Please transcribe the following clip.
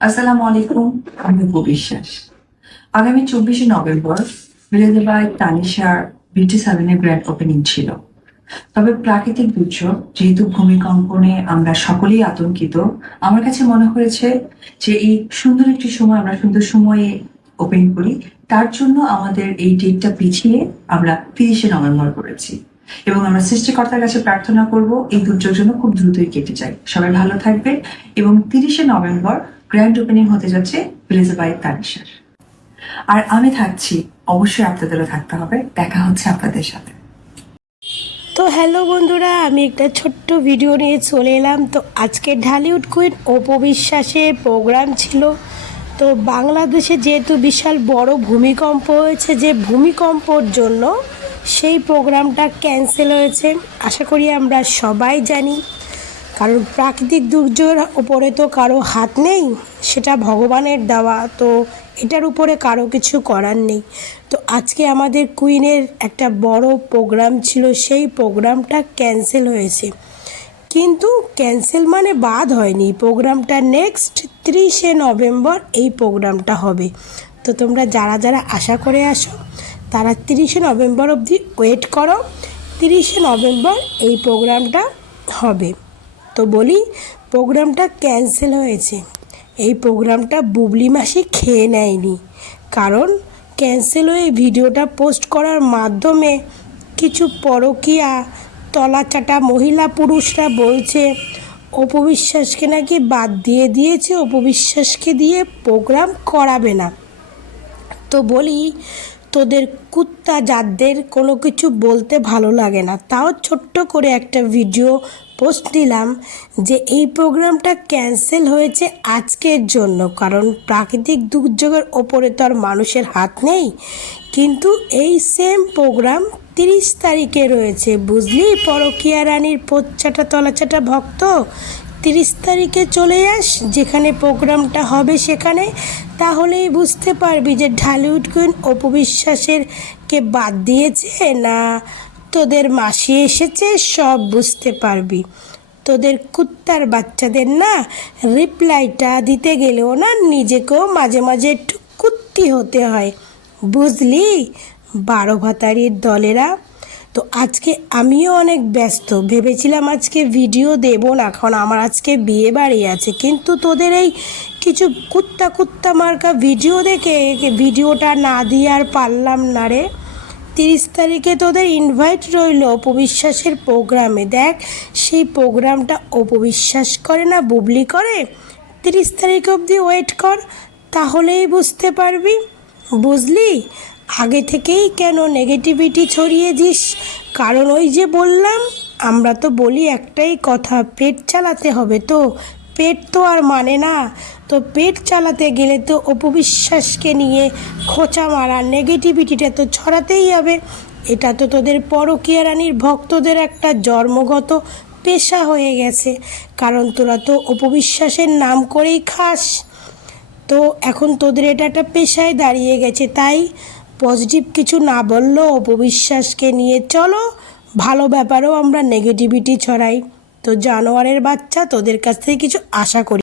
আসসালামু আলাইকুম। আমি বিশ্বাস আগামী 24শে নভেম্বর বিলেতে বাই তানিশার বিউটি 7 গ্র্যান্ড ওপেনিং ছিল। তবে প্রাকৃতিক দুর্যোগ যেহেতু ভূমিকম্প নিয়ে আমরা সকলেই আতঙ্কিত, আমার কাছে মনে হয়েছে যে এই সুন্দর একটি সময় আমরা সুন্দর সময়ে ওপেন করি। তার জন্য আমাদের এই ডেটটা পিছিয়ে আমরা 30শে নভেম্বর করেছি এবং আমরা সৃষ্টিকর্তার কাছে প্রার্থনা করব এই দুর্যোগ যেন খুব দ্রুতই কেটে যায়। সবাই ভালো থাকবে এবং 30শে নভেম্বর গ্র্যান্ড ওপেনিং হতে যাচ্ছে বিলেতে বাই তানিশার। আর আমি থাকছি, অবশ্যই আপনাদেরও থাকতে হবে। দেখা হচ্ছে আপনাদের সাথে। তো হ্যালো বন্ধুরা, আমি একটা ছোট্ট ভিডিও নিয়ে চলে এলাম। তো আজকে ঢালিউড কুইন অপু বিশ্বাসের প্রোগ্রাম ছিল। তো বাংলাদেশে যেহেতু বিশাল বড় ভূমিকম্প হয়েছে, যে ভূমিকম্পর জন্য সেই প্রোগ্রামটা ক্যান্সেল হয়েছে। আশা করি আমরা সবাই জানি, কারণ প্রাকৃতিক দুর্যোগের ওপরে তো কারো হাত নেই, সেটা ভগবানের দেওয়া। তো এটার উপরে কারো কিছু করার নেই। তো আজকে আমাদের কুইনের একটা বড় প্রোগ্রাম ছিল, সেই প্রোগ্রামটা ক্যান্সেল হয়েছে। কিন্তু ক্যান্সেল মানে বাদ হয়নি, প্রোগ্রামটা নেক্সট 30শে নভেম্বর এই প্রোগ্রামটা হবে। তো তোমরা যারা যারা আশা করে আসো তারা 30শে নভেম্বর অবধি ওয়েট করো। 30শে নভেম্বর এই প্রোগ্রামটা হবে। তো বলি, প্রোগ্রামটা ক্যান্সেল হয়েছে। এই প্রোগ্রামটা বুবলি মাসি খেয়ে নেয়নি, কারণ ক্যান্সেল হয়ে ভিডিওটা পোস্ট করার মাধ্যমে কিছু পরকীয়া তলাচাটা মহিলা পুরুষরা বলছে অপু বিশ্বাসকে নাকি বাদ দিয়ে দিয়েছে, অপু বিশ্বাসকে দিয়ে প্রোগ্রাম করাবে না। তো বলি, তোদের কুত্তা জাতদের কোনো কিছু বলতে ভালো লাগে না, তাও ছোট্ট করে একটা ভিডিও পোস্ট দিলাম যে এই প্রোগ্রামটা ক্যান্সেল হয়েছে আজকের জন্য, কারণ প্রাকৃতিক দুর্যোগের ওপরে তো আর মানুষের হাত নেই। কিন্তু এই সেম প্রোগ্রাম 30 তারিখে রয়েছে, বুঝলি পরকীয়া রানীর পোচ্চাটা তলাচাটা ভক্ত। 30 তারিখে চলে যাস, যেখানে প্রোগ্রামটা হবে সেখানে, তাহলেই বুঝতে পারবি যে ঢালিউড কুইন অপু বিশ্বাসের কে বাদ দিয়েছে না তোদের মাসি এসেছে, সব বুঝতে পারবি। তোদের কুত্তার বাচ্চাদের না রিপ্লাইটা দিতে গেলেও না নিজেকেও মাঝে মাঝে একটু কুত্তি হতে হয়, বুঝলি 12 ভাতারির দলেরা। তো আজকে আমিও অনেক ব্যস্ত, ভেবেছিলাম আজকে ভিডিও দেব না, কারণ আমার আজকে বিয়ে বাড়ি আছে। কিন্তু তোদের এই কিছু কুত্তা কুত্তা মার্কা ভিডিও দেখে ভিডিওটা না দিয়ে আর পারলাম না রে। 30 তারিখে তোদের ইনভাইট রইল অপু বিশ্বাসের প্রোগ্রামে। দেখ, সেই প্রোগ্রামটা অপু বিশ্বাস করে না বুবলি করে। 30 তারিখ অবধি ওয়েট কর, তাহলেই বুঝতে পারবি, বুঝলি। আগে থেকেই কেন নেগেটিভিটি ছড়িয়ে দিস? কারণ ওই যে বললাম, আমরা তো বলি একটাই কথা, পেট চালাতে হবে। তো পেট তো আর মানে না, তো পেট চালাতে গেলে তো অপু বিশ্বাসকে নিয়ে খোঁচা মারা নেগেটিভিটিটা তো ছড়াতেই হবে। এটা তো তোদের পরকীয়া রানীর ভক্তদের একটা জন্মগত পেশা হয়ে গেছে, কারণ তোরা তো অপু বিশ্বাসের নাম করেই খাস। তো এখন তোদের এটা একটা পেশায় দাঁড়িয়ে গেছে, তাই পজিটিভ কিছু না বললেও অপু বিশ্বাসকে নিয়ে চলো, ভালো ব্যাপারেও আমরা নেগেটিভিটি ছড়াই। তো জানোয়ারের বাচ্চা, তোদের কাছ থেকে কিছু আশা করি।